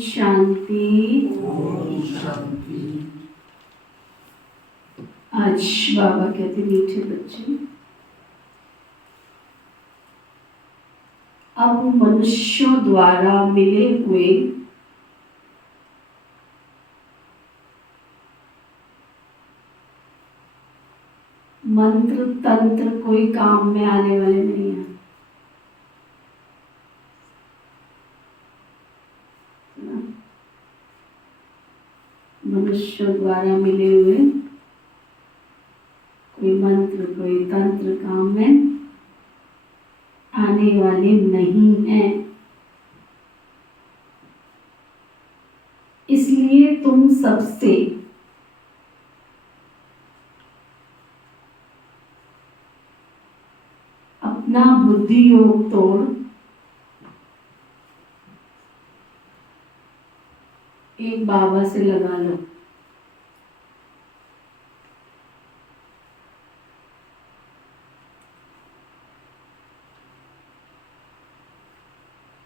शांति। ओम शांति। आज बाबा कहते मीठे बच्चे, अब मनुष्यों द्वारा मिले हुए मंत्र तंत्र कोई काम में आने वाले नहीं है। मनुष्यों द्वारा मिले हुए कोई मंत्र कोई तंत्र काम में आने वाले नहीं हैं। इसलिए तुम सबसे अपना बुद्धि योग तोड़ एक बाबा से लगा लो।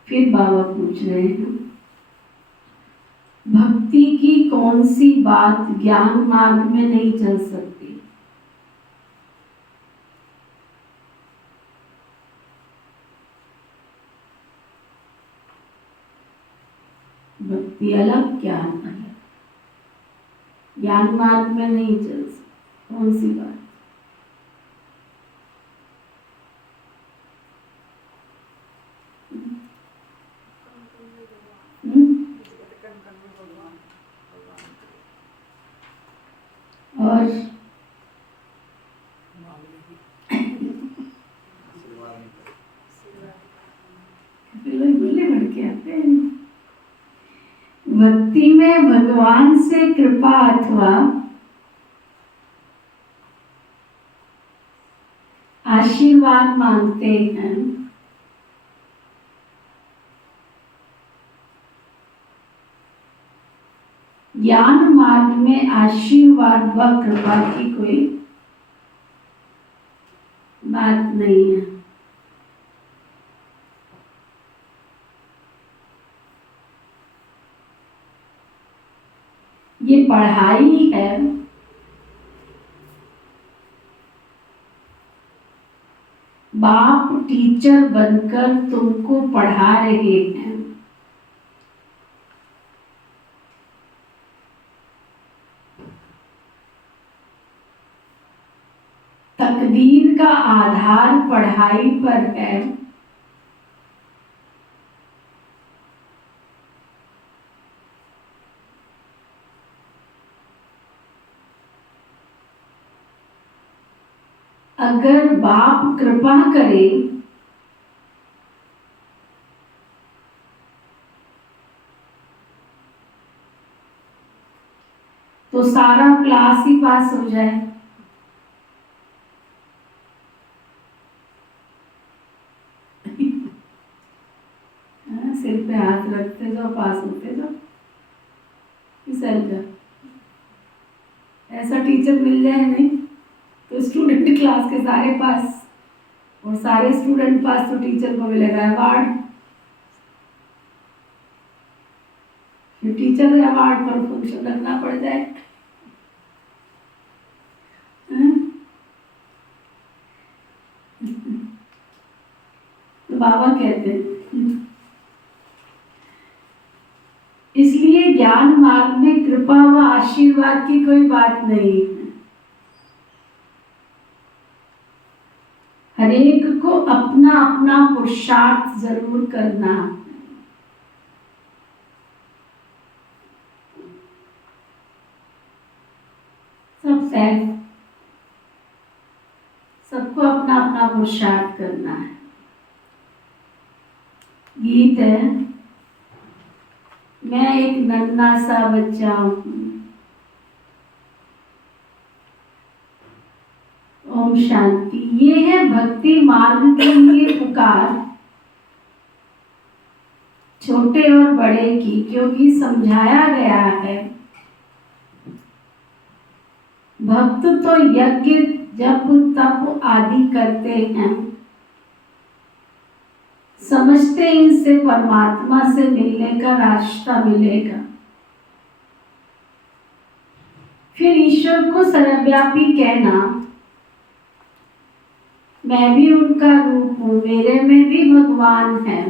फिर बाबा पूछ रहे हैं, भक्ति की कौन सी बात ज्ञान मार्ग में नहीं चल सकती? भक्ति अलग, ज्ञान अलग। ज्ञान मार्ग में नहीं चल सकती कौन सी बात? और बोले बढ़ के आते हैं। भक्ति में भगवान से कृपा अथवा आशीर्वाद मांगते हैं। ज्ञान मार्ग में आशीर्वाद व कृपा की कोई बात नहीं है। ये पढ़ाई है। बाप टीचर बनकर तुमको पढ़ा रहे हैं। तकदीर का आधार पढ़ाई पर है। अगर बाप कृपा करे तो सारा क्लास ही पास हो जाए। सिर पे हाथ रखते जाओ, पास होते जाओ। ऐसा टीचर मिल जाए नहीं तो स्टूडेंट क्लास के सारे पास, और सारे स्टूडेंट पास तो टीचर को मिलेगा अवार्ड। फिर टीचर अवार्ड पर फंक्शन रखना पड़ जाए। तो बाबा कहते हैं, इसलिए ज्ञान मार्ग में कृपा व आशीर्वाद की कोई बात नहीं है। हरेक को अपना अपना पुरुषार्थ जरूर करना। सब सेल्फ, सबको अपना अपना पुरुषार्थ करना है। गीत है, मैं एक नन्हा सा बच्चा हूँ। ओम शांति। ये है भक्ति मार्ग के लिए पुकार, छोटे और बड़े की, क्योंकि समझाया गया है भक्त तो यज्ञ जप तप आदि करते हैं, समझते इनसे परमात्मा से मिलने का रास्ता मिलेगा। फिर ईश्वर को सर्वव्यापी कहना, मैं भी उनका रूप हूं, मेरे में भी भगवान है,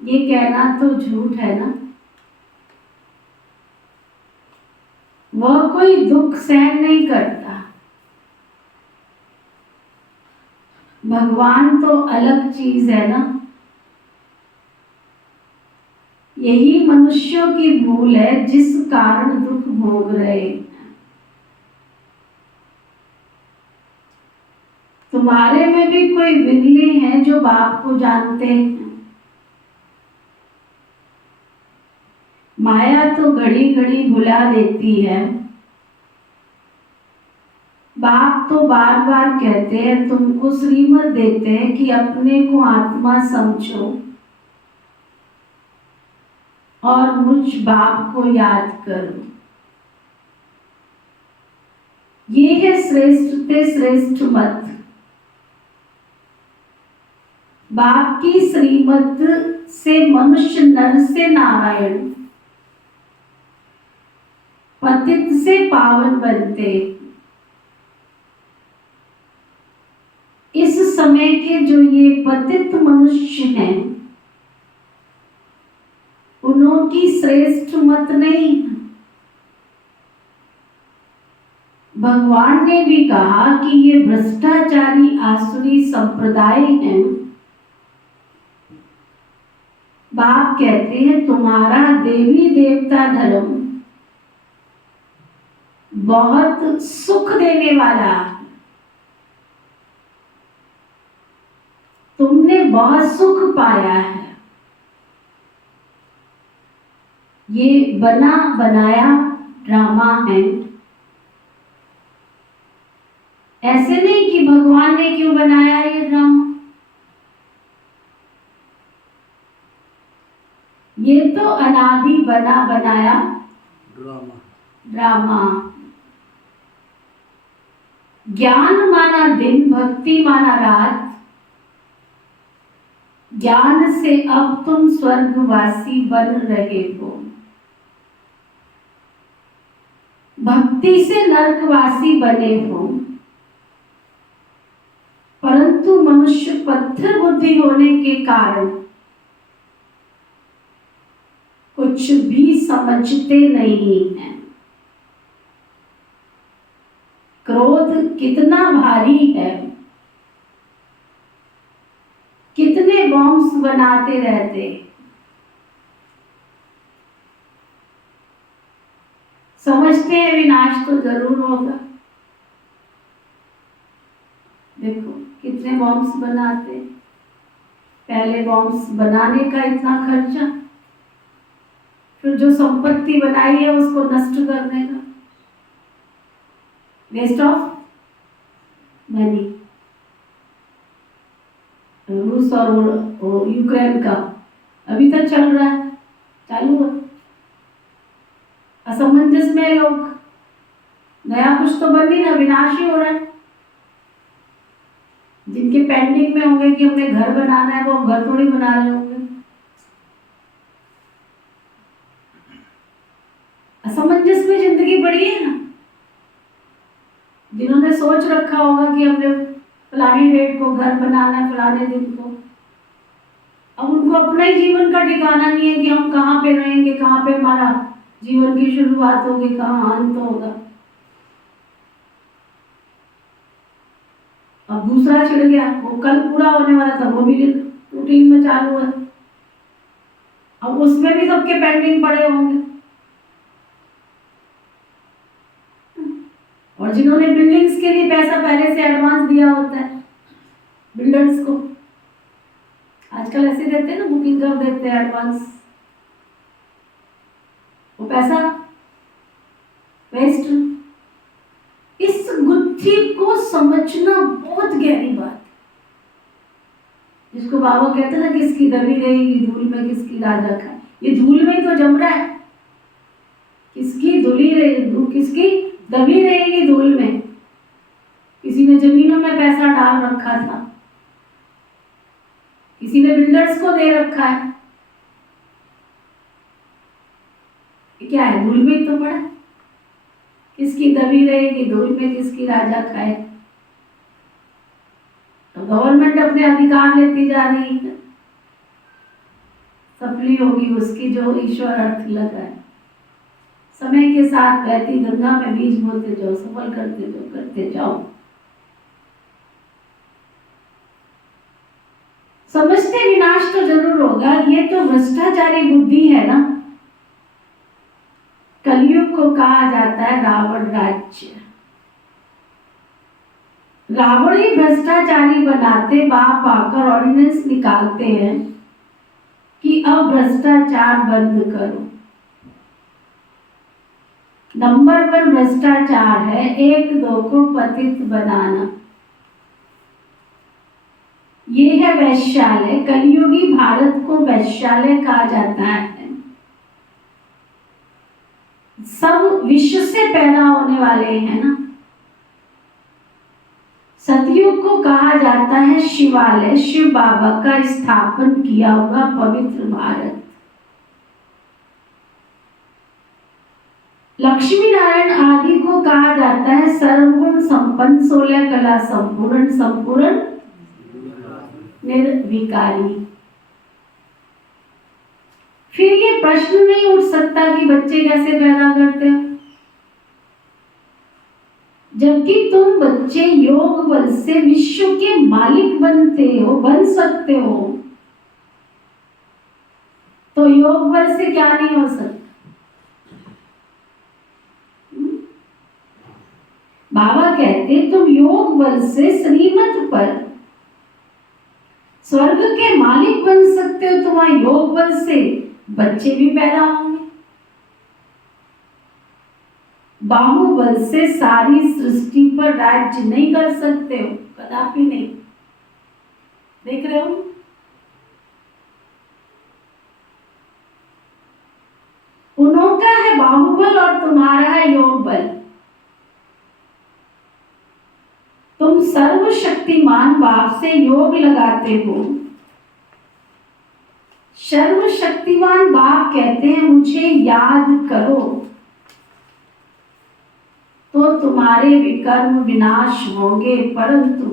ये कहना तो झूठ है ना। वह कोई दुख सहन नहीं करता। भगवान तो अलग चीज है ना। यही मनुष्यों की भूल है जिस कारण दुख भोग रहे हैं। तुम्हारे में भी कोई विरले हैं जो बाप को जानते हैं। माया तो घड़ी घड़ी भुला देती है। बाप तो बार बार कहते हैं, तुमको श्रीमत देते हैं कि अपने को आत्मा समझो और मुझ बाप को याद करो। ये है श्रेष्ठ ते श्रेष्ठ मत। बाप की श्रीमत से मनुष्य नर से नारायण, पतित से पावन बनते। इस समय के जो ये पतित मनुष्य हैं, उनकी श्रेष्ठ मत नहीं। भगवान ने भी कहा कि ये भ्रष्टाचारी आसुरी संप्रदाय हैं। बाप कहते हैं, तुम्हारा देवी देवता धर्म बहुत सुख देने वाला, तुमने बहुत सुख पाया है। ये बना बनाया ड्रामा है। ऐसे नहीं कि भगवान ने क्यों बनाया ये ड्रामा। ये तो अनादि बना बनाया ड्रामा। ज्ञान माना दिन, भक्ति माना रात। ज्ञान से अब तुम स्वर्गवासी बन रहे हो, भक्ति से नरकवासी बने हो। परंतु मनुष्य पत्थर बुद्धि होने के कारण कुछ भी समझते नहीं हैं। क्रोध कितना भारी है, कितने बॉम्ब्स बनाते रहते। समझते हैं विनाश तो जरूर होगा। देखो कितने बॉम्ब्स बनाते। पहले बॉम्ब्स बनाने का इतना खर्चा, फिर जो संपत्ति बनाई है उसको नष्ट करने का, वेस्ट ऑफ मनी। रूस और यूक्रेन का अभी तक चल रहा है, चालू है। असमंजस में लोग, नया कुछ तो बन नहीं रहा, विनाश ही हो रहा है। जिनके पेंडिंग में होंगे कि हमने घर बनाना है, वो घर थोड़ी बना रहे होंगे। असमंजस में जिंदगी बड़ी है ना। जिन्होंने सोच रखा होगा कि हमने फलानी डेट को घर बनाना है, फलाने दिन को, अब उनको अपना ही जीवन का ठिकाना नहीं है कि हम कहाँ पे रहेंगे, कहाँ पे हमारा जीवन की शुरुआत होगी, कहाँ अंत होगा। अब दूसरा छिड़ गया, वो कल पूरा होने वाला था, वो भी रूटीन में चालू है। अब उसमें भी सबके पेंडिंग पड़े होंगे। और जिन्होंने बिल्डिंग्स के लिए पैसा पहले से एडवांस दिया होता है, बिल्डर्स को आजकल ऐसे देते हैं ना, बुकिंग कर देते हैं एडवांस, वो पैसा वेस्ट। इस गुत्थी को समझना बहुत गहरी बात, जिसको बाबा कहते हैं ना, किसकी दबी रहेगी धूल में, किसकी राजा का। ये धूल में ही तो जम रहा है। किसकी धुली रहेगी, किसकी दबी रहेगी धूल में। किसी ने जमीनों में पैसा डाल रखा था, किसी ने बिल्डर्स को दे रखा है, क्या है, धूल में तो पड़ा, किसकी दबी रहेगी धूल में, किसकी राजा खाए। तो गवर्नमेंट अपने अधिकार लेती जा रही है, सफली होगी उसकी जो ईश्वर अर्थ लगा है। समय के साथ बहती गंगा में बीज बोते जाओ, सफल करते जाओ। समझते विनाश तो जरूर होगा, ये तो भ्रष्टाचारी बुद्धि है ना। कलयुग को कहा जाता है रावण राज्य। रावण ही भ्रष्टाचारी बनाते, बाप आकर ऑर्डिनेंस निकालते हैं कि अब भ्रष्टाचार बंद करो। नंबर 1 भ्रष्टाचार है 1-2 को पतित बनाना। ये है वैश्यालय। कलयुगी भारत को वैश्यालय कहा जाता है। सब विश्व से पैदा होने वाले हैं ना। सतयुग को कहा जाता है शिवालय, शिव बाबा का स्थापन किया हुआ पवित्र भारत। लक्ष्मी नारायण आदि को कहा जाता है सर्वगुण संपन्न, 16 कला संपूर्ण निर्विकारी। फिर ये प्रश्न नहीं उठ सकता कि बच्चे कैसे पैदा करते हो, जबकि तुम बच्चे योग बल से विश्व के मालिक बन सकते हो। तो योग बल से क्या नहीं हो सकता? बाबा कहते तुम योग बल से श्रीमत पर स्वर्ग के मालिक बन सकते हो। तुम्हारे योग बल से बच्चे भी पैदा होंगे। बाहुबल से सारी सृष्टि पर राज्य नहीं कर सकते हो, कदापि नहीं। देख रहे हो, उनका है बाहुबल और तुम्हारा है योग बल। तुम सर्वशक्तिमान बाप से योग लगाते हो। सर्वशक्तिमान बाप कहते हैं मुझे याद करो तो तुम्हारे विकर्म विनाश होंगे, परंतु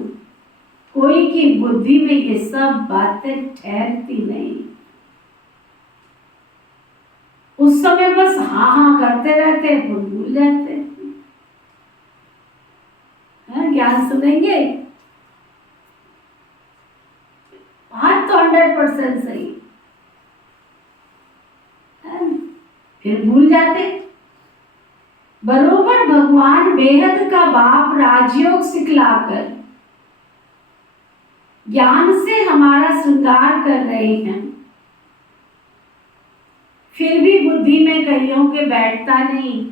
कोई की बुद्धि में ये सब बातें ठहरती नहीं। उस समय बस हाँ हाँ करते रहते, भूल जाते। ज्ञान सुनेंगे, बात तो 100% सही है, फिर भूल जाते। बरोबर भगवान बेहद का बाप राजयोग सिखलाकर ज्ञान से हमारा श्रृंगार कर रहे हैं, फिर भी बुद्धि में कईयों के बैठता नहीं।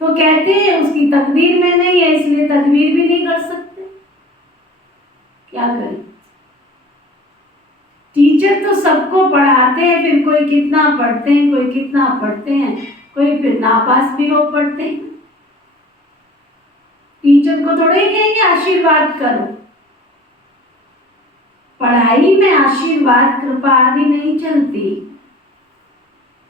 तो कहते हैं उसकी तकदीर में नहीं है, इसलिए तदबीर भी नहीं कर सकते। क्या करें? टीचर तो सबको पढ़ाते हैं, फिर कोई कितना पढ़ते हैं, कोई कितना पढ़ते हैं, कोई फिर नापास भी हो पढ़ते हैं। टीचर को थोड़े कहेंगे आशीर्वाद करो। पढ़ाई में आशीर्वाद कृपा आदि नहीं चलती।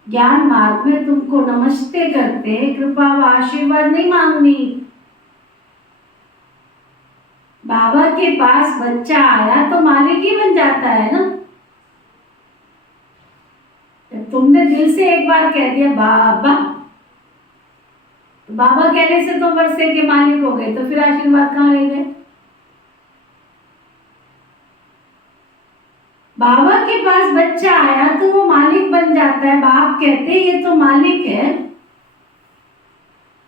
ज्ञान मार्ग में तुमको नमस्ते करते हैं, कृपा व आशीर्वाद नहीं मांगनी। बाबा के पास बच्चा आया तो मालिक ही बन जाता है ना। जब तुमने दिल से एक बार कह दिया बाबा, तो बाबा कहने से तो वर्षे के मालिक हो गए, तो फिर आशीर्वाद कहाँ रह गए? बाबा के पास बच्चा आया तो वो मालिक बन जाता है। बाप कहते हैं ये तो मालिक है,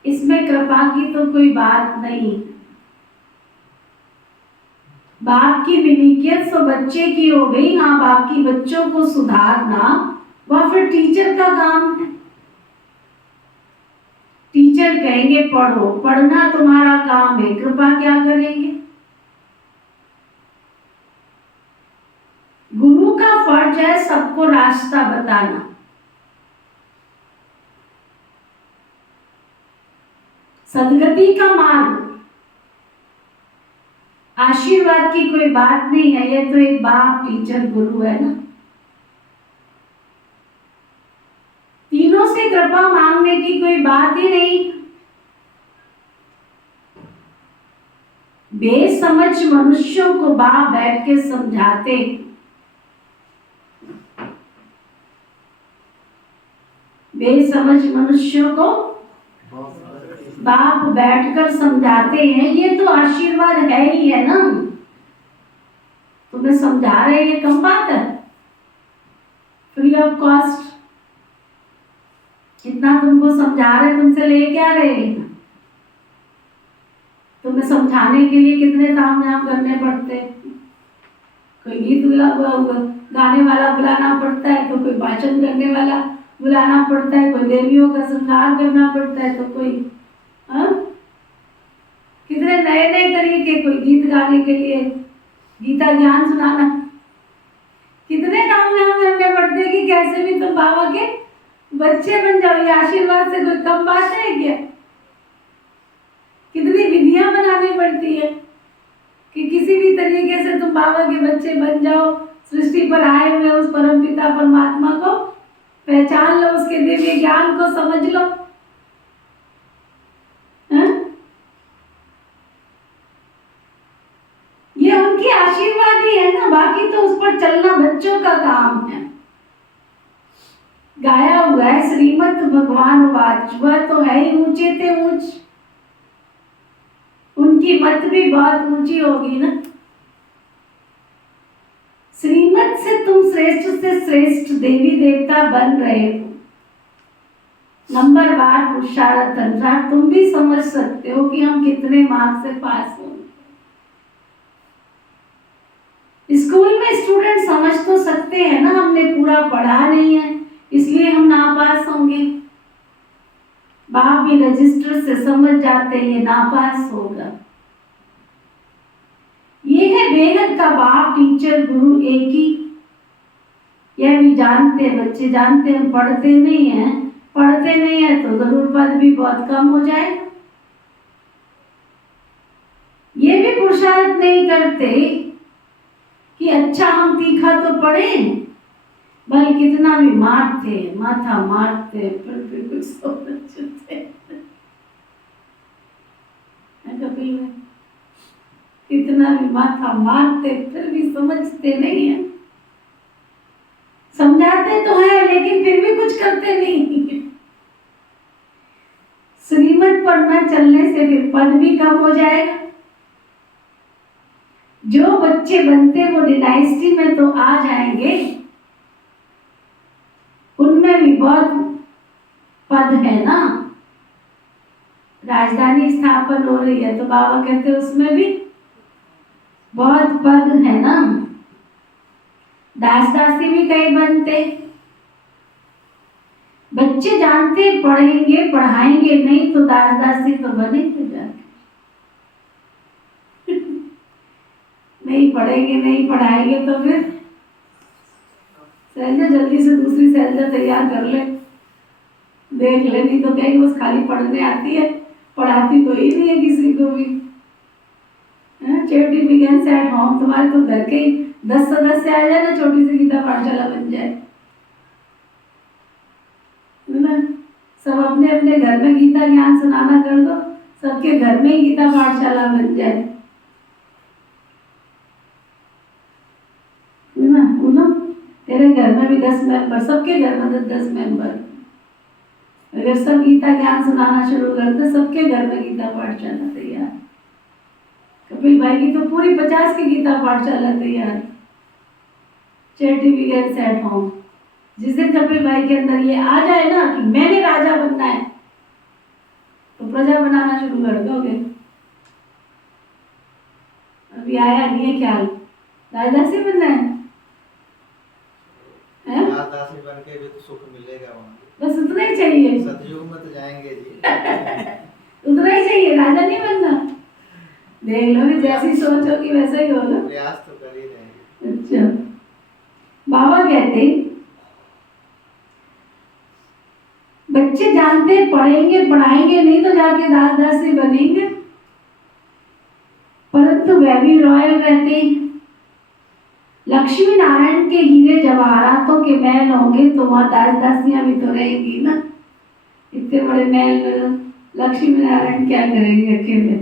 इसमें कृपा की तो कोई बात नहीं। बाप की मिल्कियत तो बच्चे की हो गई। हाँ, बाकी बच्चों को सुधारना वह फिर टीचर का काम है। टीचर कहेंगे पढ़ो, पढ़ना तुम्हारा काम है, कृपा क्या करेंगे? गुरु का फर्ज है सबको रास्ता बताना। सदगति का मार्ग आशीर्वाद की कोई बात नहीं है, ये तो एक बाप टीचर गुरु है ना। तीनों से कृपा मांगने की कोई बात ही नहीं। बेसमझ मनुष्यों को बाप बैठ के समझाते, बेसमझ मनुष्यों को बाप बैठकर समझाते हैं। ये तो आशीर्वाद है ही है ना। तुम्हें समझा रहे हैं, ये कम बात है, फ्री ऑफ कॉस्ट। इतना तुमको समझा रहे, तुमसे ले क्या रहे हैं? तुम्हें समझाने के लिए कितने तामझाम करने पड़ते हैं। कोई गीत गाने वाला बुलाना पड़ता है, तो कोई वाचन करने वाला बुलाना पड़ता है, कोई देवियों का श्रृंगार करना पड़ता है, तो कोई कितने नए नए तरीके, कोई गीत गाने के लिए गीता ज्ञान सुनाना, कितने तामझाम करने पड़ते हैं कि कैसे भी तुम बाबा के बच्चे बन जाओ। ये आशीर्वाद से कोई कम बात है क्या? कितनी विधियां बनानी पड़ती है कि किसी भी तरीके से तुम बाबा के बच्चे बन जाओ, सृष्टि पर आए हुए उस परमपिता परमात्मा को पहचान लो, उसके दिव्य ज्ञान को समझ लो। ये उनकी आशीर्वाद ही है ना, बाकी तो उस पर चलना बच्चों का काम है। गाया हुआ है श्रीमद् भगवान वाच, वह तो है ही ऊंचे थे ऊंच, उनकी मत भी बहुत ऊंची होगी ना। श्रीमत से तुम श्रेष्ठ से श्रेष्ठ देवी देवता बन रहे हो। नंबर बार पुरुषार्थ अनुसार तुम भी समझ सकते हो कि हम कितने मार्क्स से पास होंगे। स्कूल में स्टूडेंट समझ तो सकते हैं ना, हमने पूरा पढ़ा नहीं है इसलिए हम नापास होंगे। बाप भी रजिस्टर से समझ जाते हैं ये नापास होगा। ये है बेहद का बाप टीचर गुरु एक ही। यह भी जानते हैं, बच्चे जानते हैं, पढ़ते नहीं है तो जरूर पद भी बहुत कम हो जाएगा। ये भी पुरुषार्थ नहीं करते कि अच्छा हम तीखा तो पढ़े, बल्कि कितना भी मारते, माथा मारते, फिर भी कुछ सोचते कितना भी माथा मारते फिर भी समझते नहीं है। समझाते तो है लेकिन फिर भी कुछ करते नहीं है। श्रीमत पर न चलने से फिर पद भी कम हो जाएगा। जो बच्चे बनते वो डिनाइस्टी में तो आ जाएंगे, उनमें भी बहुत पद है ना। राजधानी स्थापन हो रही है तो बाबा कहते उसमें भी बहुत पद है ना। दास दासी भी कई बनते। बच्चे जानते पढ़ेंगे पढ़ाएंगे नहीं तो दास दासी तो बनेंगे जाके। नहीं पढ़ेंगे नहीं पढ़ाएंगे तो फिर सैलजा जल्दी से दूसरी सैलजा तैयार कर ले, देख ले, नहीं तो कहेंगे बस खाली पढ़ने आती है, पढ़ाती तो ही नहीं है किसी को भी। Charity begins at home. तुम्हारे तो घर के ही 10 सदस्य आ जाए ना, छोटी सी गीता पाठशाला बन जाए ना। सब अपने अपने घर में गीता ज्ञान सुनाना कर दो, सबके घर में ही गीता पाठशाला बन जाए ना। तेरे घर में भी 10 मेंबर, सबके घर में 10 मेंबर, अगर सब गीता ज्ञान सुनाना शुरू करते, सबके घर में गीता पाठशाला तैयार। कपिल भाई की तो पूरी 50 की गीता पाठशाला तैयार। Charity begins at home. जिस दिन कपिल भाई के अंदर ये आ जाए ना कि मैंने राजा बनना है, तो प्रजा बनाना शुरू कर दोगे। अभी आया नहीं है ख्याल, राजदासी बनना है? राजदासी बन के भी तो सुख मिलेगा वहाँ। बस उतना ही चाहिए। सतयुग में तो जाएंगे जी। उतना ही चाहिए, राजा नहीं बनना। देख लो कि जैसी सोच होगी वैसा ही होगा। प्रयास तो कर ही रहे हैं। अच्छा, बाबा कहते बच्चे जानते पढ़ेंगे पढ़ाएंगे नहीं तो जाके दास दासी बनेंगे। परंतु वह भी रॉयल रहते हैं। लक्ष्मी नारायण के हीरे जवाहरातों के महल होंगे तो वहां दास दासियां भी तो रहेंगी ना। इतने बड़े महल में लक्ष्मी नारायण क्या करेंगे अकेले?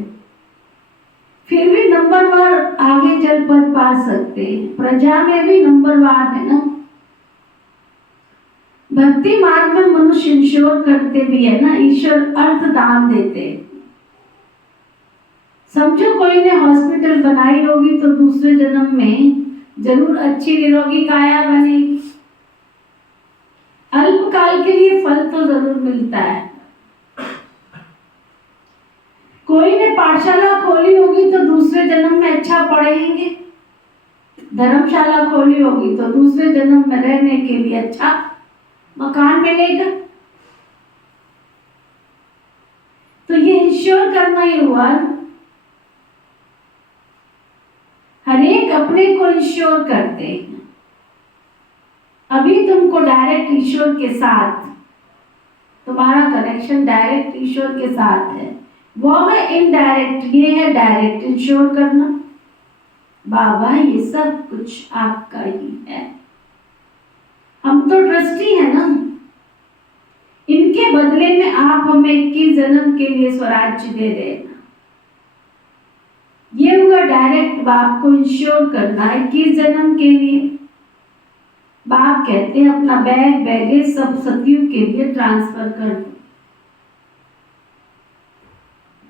फिर भी नंबरवार आगे चल पद पा सकते हैं, प्रजा में भी नंबरवार है ना। भक्ति मार्ग में मनुष्य इंश्योर करते भी है ना, ईश्वर अर्थ दान देते हैं। समझो कोई ने हॉस्पिटल बनाई होगी तो दूसरे जन्म में जरूर अच्छी निरोगी काया बनेगी। अल्पकाल के लिए फल तो जरूर मिलता है। कोई ने पाठशाला खोली होगी तो दूसरे जन्म में अच्छा पढ़ेंगे। धर्मशाला खोली होगी तो दूसरे जन्म में रहने के लिए अच्छा मकान मिलेगा। तो ये इंश्योर करना ही हुआ। हर एक अपने को इंश्योर करते हैं। अभी तुमको डायरेक्ट ईश्वर के साथ, तुम्हारा कनेक्शन डायरेक्ट ईश्वर के साथ है। वो है इनडायरेक्ट, ये है डायरेक्ट इंश्योर करना। बाबा ये सब कुछ आपका ही है, हम तो ट्रस्टी है ना। इनके बदले में आप हमें 21 जन्म के लिए स्वराज्य दे देना। ये हुआ डायरेक्ट बाप को इंश्योर करना 21 जन्म के लिए। बाप कहते हैं अपना बैग बैगेज सब सतयुग के लिए ट्रांसफर कर दो।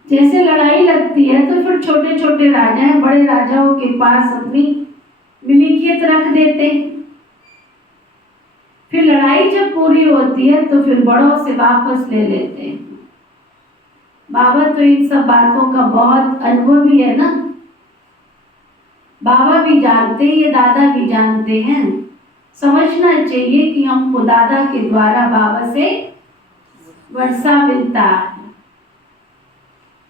जैसे लड़ाई लगती है तो फिर छोटे छोटे राजा हैं, बड़े राजाओं के पास अपनी मिलिकियत रख देते हैं। फिर लड़ाई जब पूरी होती है तो फिर बड़ों से वापस ले लेते हैं। बाबा तो इन सब बातों का बहुत अनुभवी है ना। बाबा भी जानते हैं, ये दादा भी जानते हैं। समझना चाहिए कि हमको दादा के द्वारा बाबा से वर्षा मिलता है।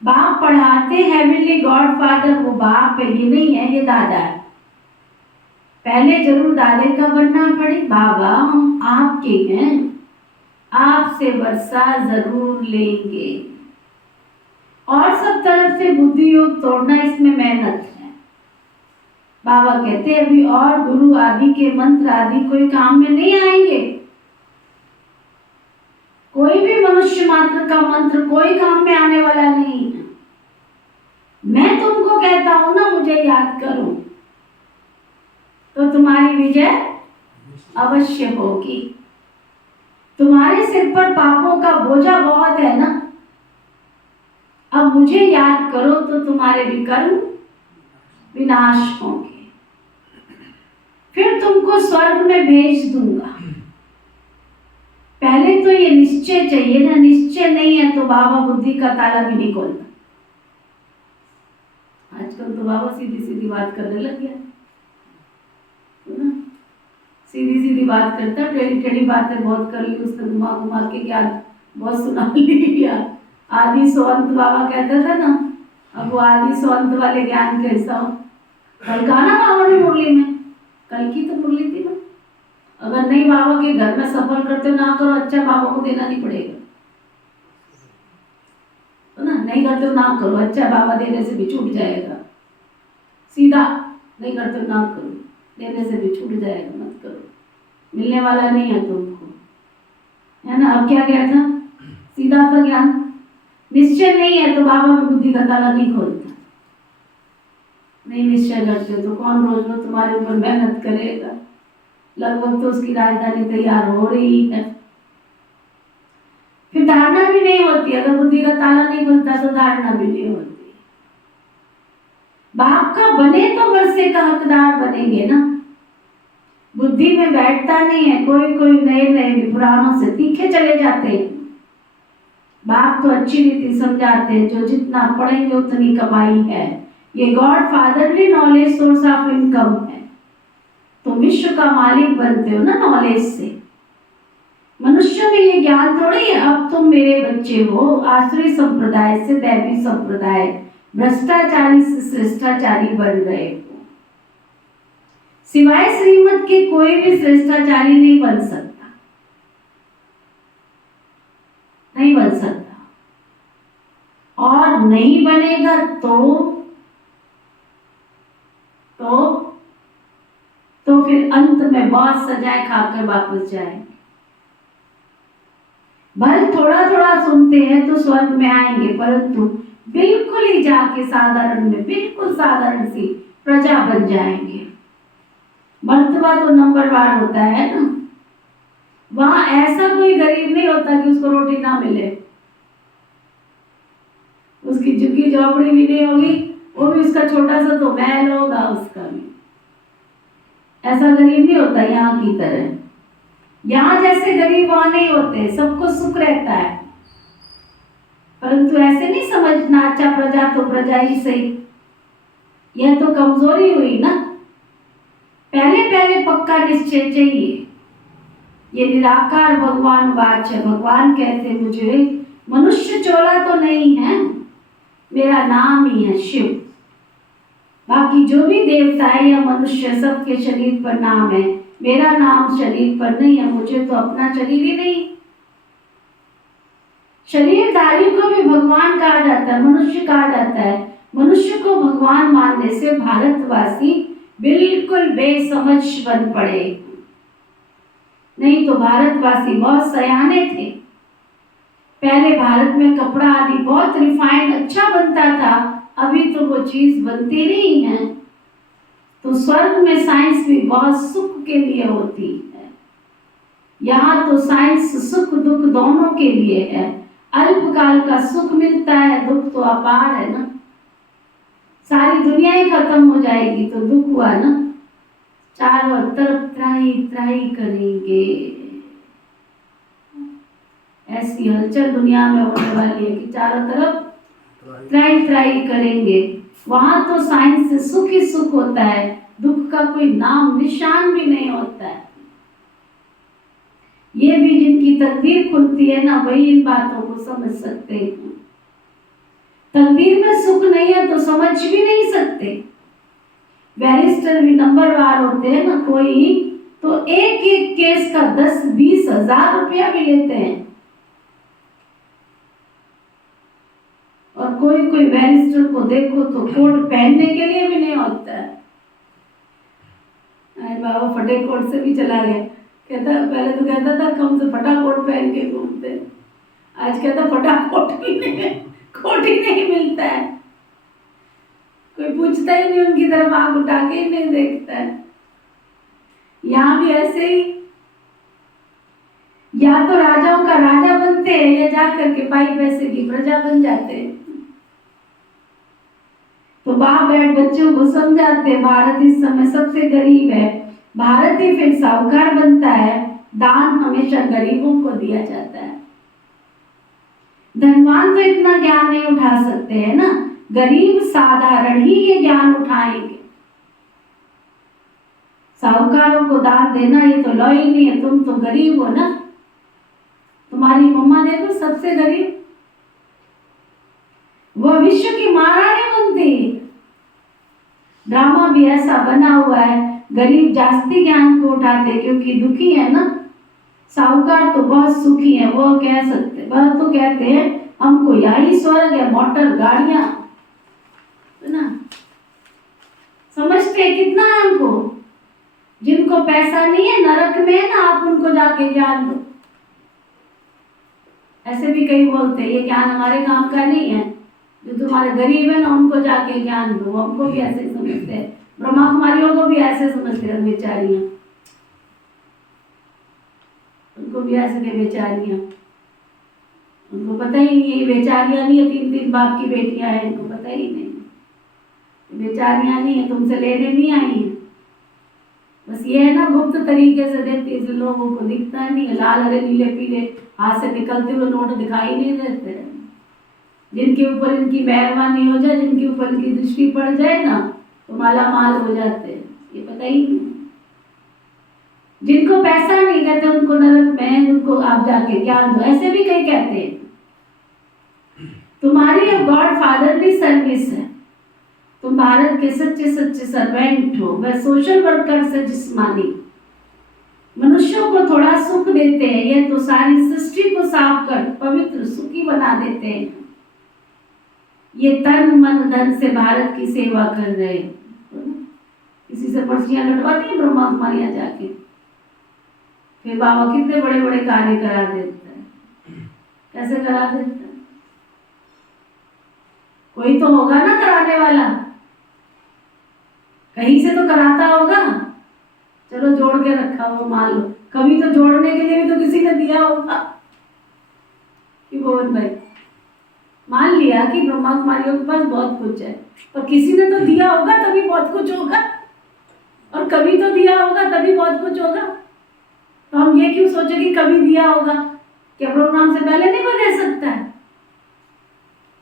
बाप पढ़ाते हेवनली गॉड फादर, वो बाप है, ये नहीं है, ये दादा है। पहले जरूर दादे का बनना पड़े। बाबा हम आपके हैं, आपसे वर्षा जरूर लेंगे। और सब तरफ से बुद्धि योग तोड़ना, इसमें मेहनत है। बाबा कहते हैं अभी और गुरु आदि के मंत्र आदि कोई काम में नहीं आएंगे। कोई भी मनुष्य मात्र का मंत्र कोई काम में आने वाला नहीं है। मैं तुमको कहता हूं ना मुझे याद करो, तो तुम्हारी विजय अवश्य होगी। तुम्हारे सिर पर पापों का बोझा बहुत है ना। अब मुझे याद करो तो तुम्हारे विकर्म विनाश होंगे। फिर तुमको स्वर्ग में भेज दूंगा। पहले तो ये निश्चय चाहिए ना। निश्चय नहीं है तो बाबा बुद्धि का ताला भी नहीं खोलता। आजकल तो बाबा सीधी सीधी बात करने लग गया, सीधी सीधी बात करता, टेढ़ी टेढ़ी बातें बहुत कर ली उसने, घुमा घुमा के ज्ञान बहुत सुना लिया। आदि सोअंत बाबा कहता था ना, अब वो आदि सोअंत वाले ज्ञान कैसा हो। कल कहा ना बाबा ने मुरली में, कल की तो मुरली थी ना। अगर नहीं बाबा के घर में सफल करते ना करो, अच्छा बाबा को देना नहीं पड़ेगा तो ना, नहीं करते ना करो, अच्छा बाबा देने से भी छूट जाएगा। सीधा नहीं करते ना करो, देने से भी छूट जाएगा, मत करो, मिलने वाला नहीं है तुमको, है ना। अब क्या कहता था, सीधा सा ज्ञान। निश्चय नहीं है तो बाबा भी बुद्धि का ताला नहीं खोलता। नहीं निश्चय करते तो कौन रोज रोज तुम्हारे ऊपर मेहनत करेगा। लगभग तो उसकी राजधानी तैयार हो रही है। फिर धारणा भी नहीं होती। अगर बुद्धि का ताला नहीं खुलता तो धारणा भी नहीं होती। बाप का बने तो वर्षे का हकदार बनेंगे ना। बुद्धि में बैठता नहीं है। कोई कोई नए नए पुराणों से तीखे चले जाते हैं। बाप तो अच्छी रीति समझाते हैं, जो जितना पढ़ेंगे उतनी कमाई है। ये God fatherly knowledge source of income है। तुम विश्व का मालिक बनते हो ना नॉलेज से। मनुष्य में ये ज्ञान थोड़ी है अब तुम मेरे बच्चे हो। आसुरी संप्रदाय से दैवी संप्रदाय, भ्रष्टाचारी से श्रेष्ठाचारी बन गए हो। सिवाय श्रीमत के कोई भी श्रेष्ठाचारी नहीं बन सकता, नहीं बन सकता। और नहीं बनेगा तो फिर अंत में बहुत सजाएं खाकर वापस जाएंगे। भले थोड़ा थोड़ा सुनते हैं तो स्वर्ग में आएंगे, परंतु बिल्कुल ही जाके साधारण में बिल्कुल साधारण सी प्रजा बन जाएंगे। मर्तबा तो नंबरवार होता है ना, वहां ऐसा कोई गरीब नहीं होता कि उसको रोटी ना मिले, उसकी झुग्गी झोपड़ी भी नहीं होगी, वो भी उसका छोटा सा तो महल होगा, उसका भी ऐसा गरीब नहीं होता यहाँ की तरह। यहाँ जैसे गरीब वहां नहीं होते, सबको सुख रहता है, परंतु ऐसे नहीं समझना अच्छा प्रजा तो प्रजा ही सही, यह तो कमजोरी हुई ना। पहले पहले पक्का निश्चय चाहिए। ये निराकार भगवान वाच है। भगवान कहते मुझे मनुष्य चोला तो नहीं है, मेरा नाम ही है शिव। बाकी जो भी देवता है या मनुष्य, सबके शरीर पर नाम है, मेरा नाम शरीर पर नहीं है। मुझे तो अपना शरीर ही नहीं। शरीरधारी को भी भगवान कहा जाता है, मनुष्य कहा जाता है। मनुष्य को भगवान मानने से भारतवासी बिल्कुल बेसमझ बन पड़े, नहीं तो भारतवासी बहुत सयाने थे। पहले भारत में कपड़ा आदि बहुत रिफाइंड अच्छा बनता था, अभी तो वो चीज बनती नहीं है। तो स्वर्ग में साइंस भी बहुत सुख के लिए होती है। यहाँ तो साइंस सुख दुख दोनों के लिए है। अल्पकाल का सुख मिलता है, दुख तो अपार है ना। सारी दुनिया ही खत्म हो जाएगी तो दुख हुआ ना। चारों तरफ त्राही त्राही करेंगे, ऐसी हलचल दुनिया में होने वाली है कि चारों तरफ त्राही त्राही करेंगे। वहां तो साइंस से सुख ही सुख होता है, दुख का कोई नाम निशान भी नहीं होता है। ये भी जिनकी तकदीर खुलती है ना, वही इन बातों को समझ सकते हैं। तकदीर में सुख नहीं है तो समझ भी नहीं सकते। बैरिस्टर भी नंबरवार होते हैं ना कोई, तो एक एक केस का 10-20 हजार रुपया भी लेते हैं। और कोई कोई बैरिस्टर को देखो तो कोट पहनने के लिए भी नहीं होता है। अरे बाबा फटे कोट से भी चला गया। कहता पहले तो कहता था कम से फटा कोट पहन के घूमते, आज कहता फटा कोट ही नहीं है, कोट ही नहीं मिलता है। कोई पूछता ही नहीं, उनकी तरफ आंख उठा के ही नहीं देखता है। यहाँ भी ऐसे ही, या तो राजाओं का राजा बनते हैं या जा करके पाई पैसे की प्रजा बन जाते हैं। तो बाप बैठ बच्चों को समझाते भारत इस समय सबसे गरीब है, भारत ही फिर साहूकार बनता है। दान हमेशा गरीबों को दिया जाता है। धनवान तो इतना ज्ञान नहीं उठा सकते हैं ना, गरीब साधारण ही ये ज्ञान उठाएंगे। साहूकारों को दान देना ये तो लॉ ही नहीं है, तुम तो गरीब हो ना। तुम्हारी मम्मा देखो सबसे गरीब, वो विश्व की महारानी बनती। ड्रामा भी ऐसा बना हुआ है, गरीब जास्ती ज्ञान को उठाते क्योंकि दुखी है ना। साहूकार तो बहुत सुखी है, वो कह सकते, वह तो कहते हैं हमको यही स्वर्ग है, मोटर गाड़ियां ना। समझते कितना है हमको। जिनको पैसा नहीं है नरक में है ना, आप उनको जाके ज्ञान दो। ऐसे भी कई बोलते हैं ये ज्ञान हमारे काम का नहीं है, जो तुम्हारे गरीब है ना उनको जाके ज्ञान दो। हमको भी ऐसे समझते हैं, ब्रह्मा कुमारियों को भी ऐसे समझते हैं बेचारियां, उनको भी ऐसे के बेचारियां। उनको पता ही नहीं है बेचारियां नहीं है, 3-3 बाप की बेटियां हैं, इनको पता ही नहीं बेचारियां नहीं है, तुमसे लेने नहीं आई है। बस ये है ना गुप्त तरीके से देती है, लोगों को दिखता नहीं है। लाल हरे नीले पीले हाथ से निकलते हुए नोट दिखाई नहीं देते हैं। जिनके ऊपर इनकी मेहरबानी हो जाए, जिनके ऊपर इनकी दृष्टि पड़ जाए ना, तो माला माल हो जाते हैं, ये पता ही नहीं। जिनको पैसा नहीं कहते उनको नरक में, उनको आप जाके ज्ञान दो, ऐसे भी कई कहते हैं। तुम्हारी अब गॉड फादरली सर्विस है, तुम भारत के सच्चे सच्चे सर्वेंट हो। वह सोशल वर्कर से जिस्मानी मनुष्यों को थोड़ा सुख देते हैं, यह तो सारी सृष्टि को साफ कर पवित्र सुखी बना देते हैं। ये तन मन धन से भारत की सेवा कर रहे हैं। किसी से पर्चियां कटवाती है ब्रह्मा कुमारियां जाके, फिर बाबा कितने बड़े बड़े कार्य करा देते हैं। कैसे करा देते हैं? कोई तो होगा ना कराने वाला, कहीं से तो कराता होगा। चलो जोड़ के रखा हो, मान लो कभी तो जोड़ने के लिए भी तो किसी ने दिया होगा कि गोविंद भाई मान लिया कि ब्रह्मा कुमारियों के पास बहुत कुछ है, पर किसी ने तो दिया होगा तभी बहुत कुछ होगा, और कभी तो दिया होगा तभी बहुत कुछ होगा। तो हम ये क्यों सोचे कि कभी दिया होगा? क्या प्रोग्राम से पहले नहीं कोई दे सकता है?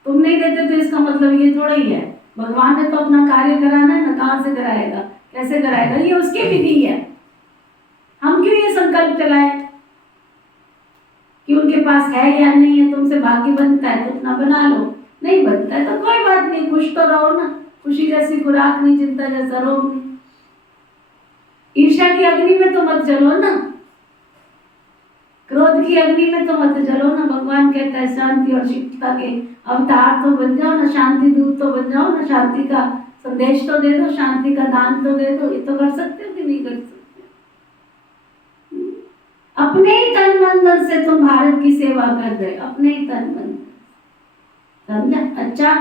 तुम नहीं देते तो इसका मतलब ये थोड़ा ही है भगवान ने तो अपना कार्य कराना है ना, कहाँ से कराएगा, कैसे कराएगा, ये उसकी विधि है। हम क्यों ये संकल्प चलाए कि उनके पास है या नहीं है, तुमसे भाग्य बनता है तो अपना बना लो, नहीं बनता है तो कोई बात नहीं, खुश तो रहो ना। खुशी जैसी खुराक नहीं, चिंता जैसा रोग नहीं। ईर्ष्या की अग्नि में तो मत जलो ना, क्रोध की अग्नि में तो मत जलो ना। भगवान कहता है शांति और शिक्षता के अवतार तो बन जाओ ना, शांति दूत तो बन जाओ ना, शांति का संदेश तो दे दो, शांति का दान तो दे दो। ये तो कर सकते हो कि नहीं कर सकते? अपने ही तन मन धन से तुम भारत की सेवा कर रहे, अपने ही तन मन, समझा? अच्छा,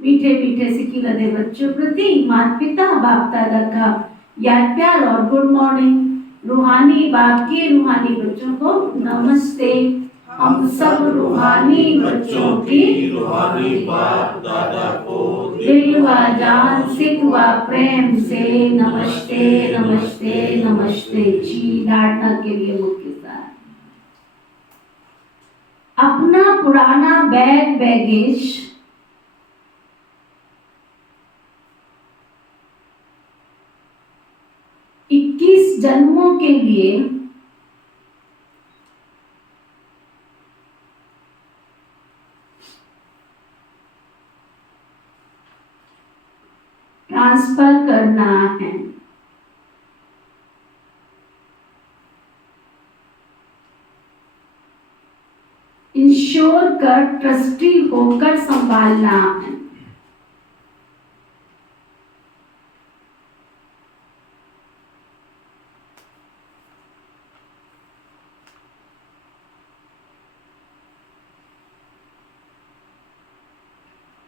मीठे मीठे सिक्की लदे बच्चों प्रति माता पिता बाप दादा का याद प्यार और गुड मॉर्निंग। रूहानी बाप के रूहानी बच्चों को नमस्ते। हम सब रूहानी बच्चों की रूहानी बाप दादा को दिल व जान सिक व प्रेम से नमस्ते नमस्ते नमस्ते जी। धारणा के लिए मुख्य सार, अपना पुराना बैग बैगेज जन्मों के लिए ट्रांसफर करना है। इंश्योर कर ट्रस्टी होकर संभालना है।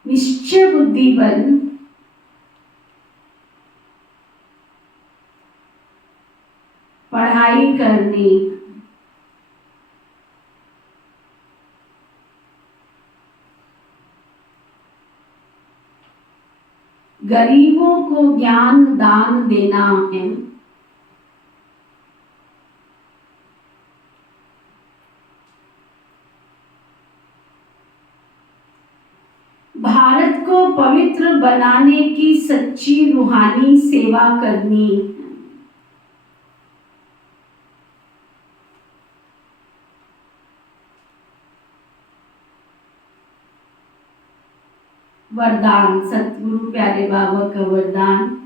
निश्चय बुद्धि बल पढ़ाई करनी, गरीबों को ज्ञान दान देना है। भारत को पवित्र बनाने की सच्ची रूहानी सेवा करनी है। वरदान, सतगुरु प्यारे बाबा का वरदान,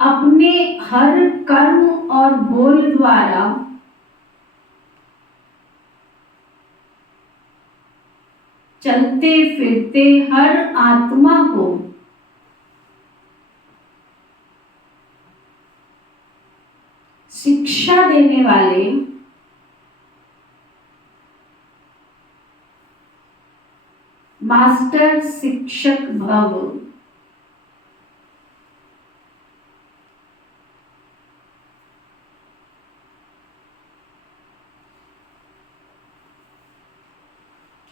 अपने हर कर्म और बोल द्वारा चलते फिरते हर आत्मा को शिक्षा देने वाले मास्टर शिक्षक भव।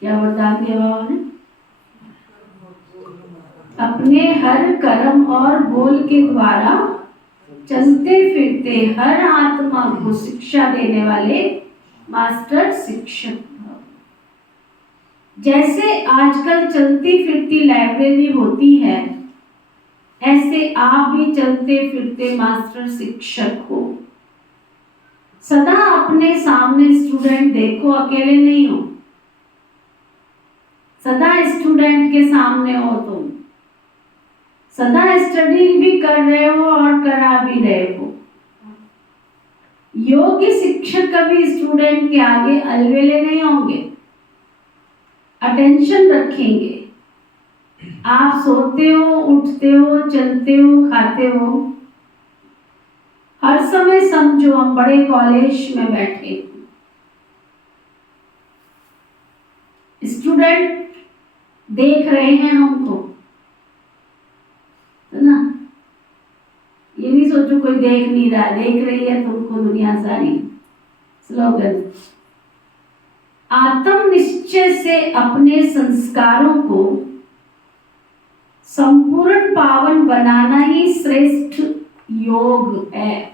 क्या वरदान दिया बाबा ने? अपने हर कर्म और बोल के द्वारा चलते फिरते हर आत्मा को शिक्षा देने वाले मास्टर शिक्षक भव। जैसे आजकल चलती फिरती लाइब्रेरी होती है, ऐसे आप भी चलते फिरते मास्टर शिक्षक हो। सदा अपने सामने स्टूडेंट देखो, अकेले नहीं हो। सदा स्टूडेंट के सामने हो तुम, सदा स्टडी भी कर रहे हो और करा भी रहे हो। योग्य शिक्षक कभी स्टूडेंट के आगे अलवेले नहीं होंगे, अटेंशन रखेंगे, आप सोते हो, उठते हो, चलते हो, खाते हो, हर समय समझो हम बड़े कॉलेज में बैठे, स्टूडेंट देख रहे हैं हमको, है ना। ये नहीं सोचो कोई देख नहीं रहा, देख रही है तुमको दुनिया सारी। स्लोगन, आत्म निश्चय से अपने संस्कारों को संपूर्ण पावन बनाना ही श्रेष्ठ योग है।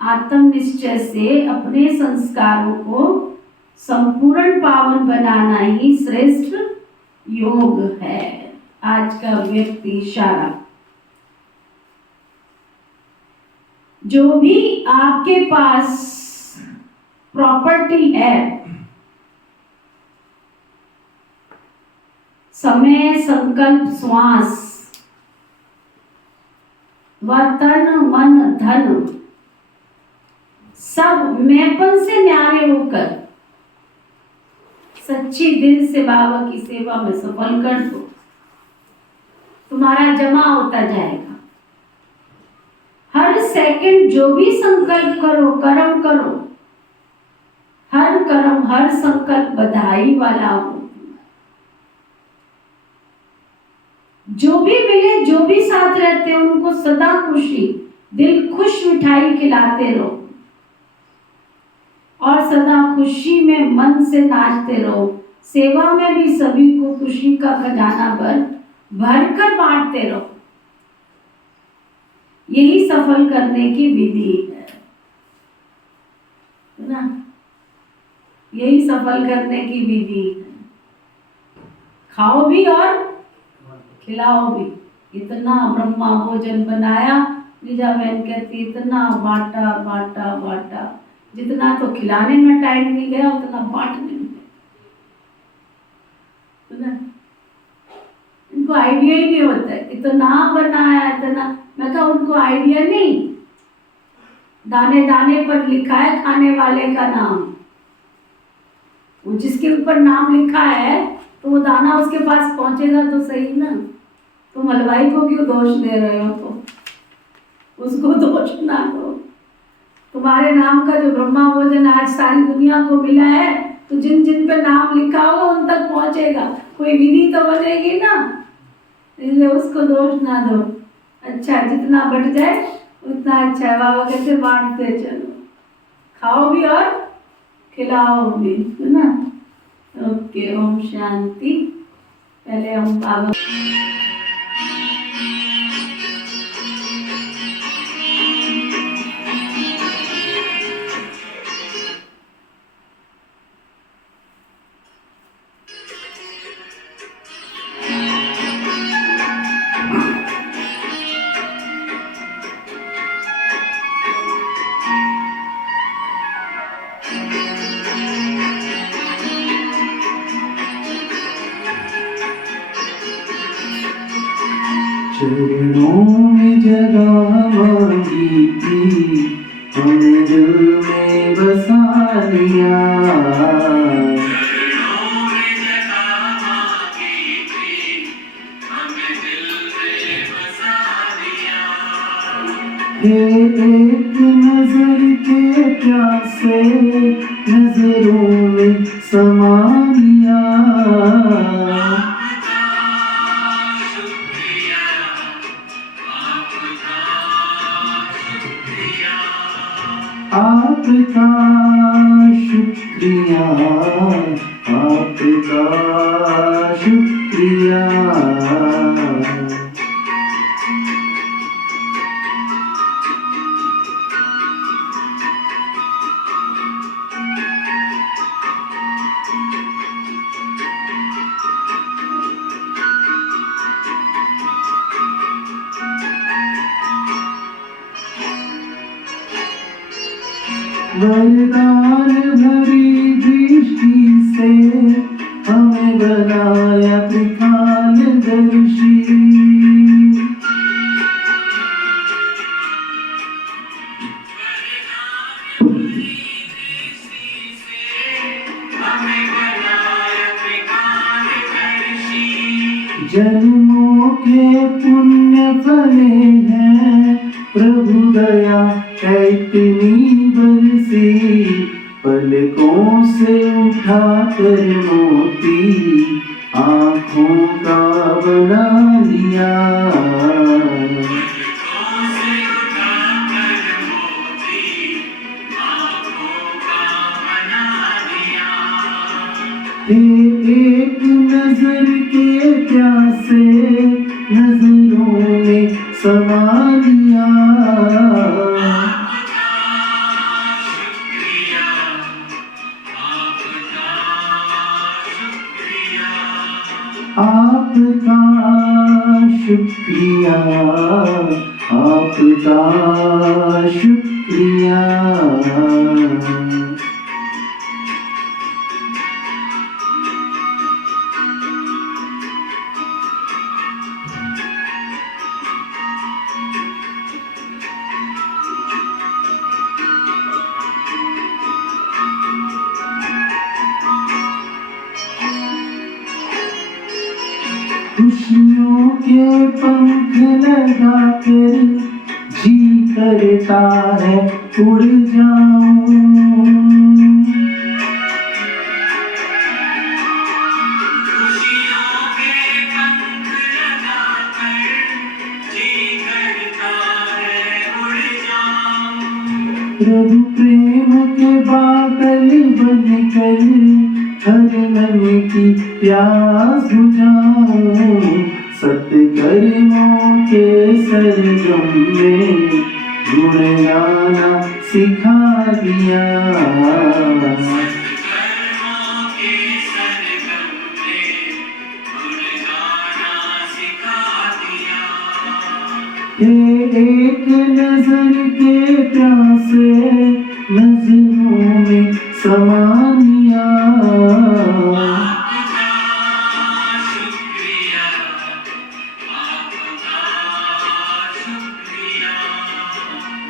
आत्म निश्चय से अपने संस्कारों को संपूर्ण पावन बनाना ही श्रेष्ठ योग है। आज का व्यक्ति इशारा, जो भी आपके पास प्रॉपर्टी है, समय, संकल्प, श्वास व तन, मन, धन, सब मैंपन से न्यारे होकर सच्ची दिल से बाबा की सेवा में सफल कर दो, तुम्हारा जमा होता जाएगा। हर सेकंड जो भी संकल्प करो, कर्म करो, हर कर्म, हर संकल्प बधाई वाला हो। जो भी मिले, जो भी साथ रहते हैं, उनको सदा खुशी, दिल खुश मिठाई खिलाते रहो और सदा खुशी में मन से नाचते रहो। सेवा में भी सभी को खुशी का खजाना भरकर बांटते रहो। यही सफल करने की विधि है ना। यही सफल करने की विधि है। खाओ भी और खिलाओ भी। इतना ब्रह्मा भोजन बनाया, लीजा बहन कहती इतना बांटा बांटा बांटा, जितना तो खिलाने में टाइम नहीं गया उतना बांटने में। इनको आइडिया ही नहीं होता है, इतना बनाया इतना। मैं कहा उनको आइडिया नहीं, दाने दाने पर लिखा है खाने वाले का नाम। वो जिसके ऊपर नाम लिखा है तो वो दाना उसके पास पहुंचेगा तो सही ना। तुम हलवाई को क्यों दोष दे रहे हो? तो उसको दोष ना दो। तुम्हारे नाम का जो ब्रह्मा भोजन आज सारी दुनिया को मिला है, तो जिन जिन पे नाम लिखा होगा उन तक पहुंचेगा। कोई विधि तो बनेगी ना, इसलिए उसको दोष ना दो। अच्छा, जितना बढ़ जाए उतना अच्छा है। बाबा कहते बांटते चलो, खाओ भी और खिलाओ भी, है ना। ओके, ओम शांति। पहले हम बाबा चरणों में जगह मांगी थी, हमने दिल में बसा लिया। चरणों में जगह मांगी थी, हमने दिल में बसा लिया। हे एक नजर के प्यासे नजरों में समा लिया। आपका शुक्रिया, आपका शुक्रिया। वरदान भरी दृष्टि से हमें बनाया त्रिकालदर्शी। हमें बनाया त्रिकालदर्शी। जन्मों के पुण्य फले हैं, प्रभु दया है इतनी बरसी, पलकों से उठा कर मोती आँखों का बना लिया। एक नजर के प्यासे नजरों में समा लिया। आपका शुक्रिया, आपका शुक्रिया। खुशियों के पंख लगाकर जी करता है उड़ जाऊं। खुशियों के पंख लगाकर जी करता है उड़ जाऊं। प्रभु प्रेम के बादल बनकर हर मन की प्यास बुझाऊं। सत्कर्मों के सरगम में गुण गाना सिखा दिया। सत्कर्मों के सरगम में गुण गाना सिखा दिया। एक नजर के प्यासे नजरों में समा लिया।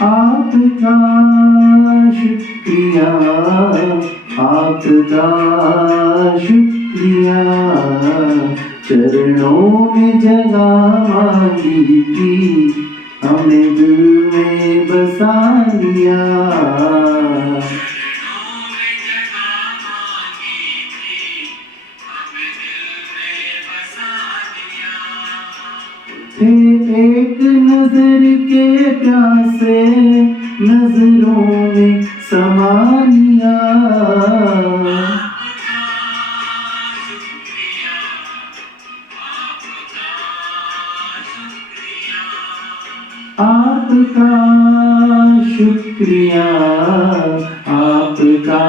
आपका शुक्रिया, आपका शुक्रिया। चरणों में जगह मांगी थी, हमें दिल में बसा लिया। एक नजर के प्यासे नजरों में समा लिया। आपका शुक्रिया, आपका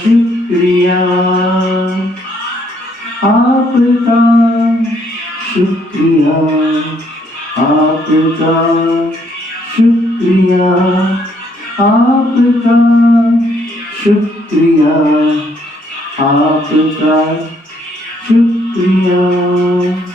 शुक्रिया, आपका शुक्रिया, आपका शुक्रिया, आपका शुक्रिया, आपका शुक्रिया।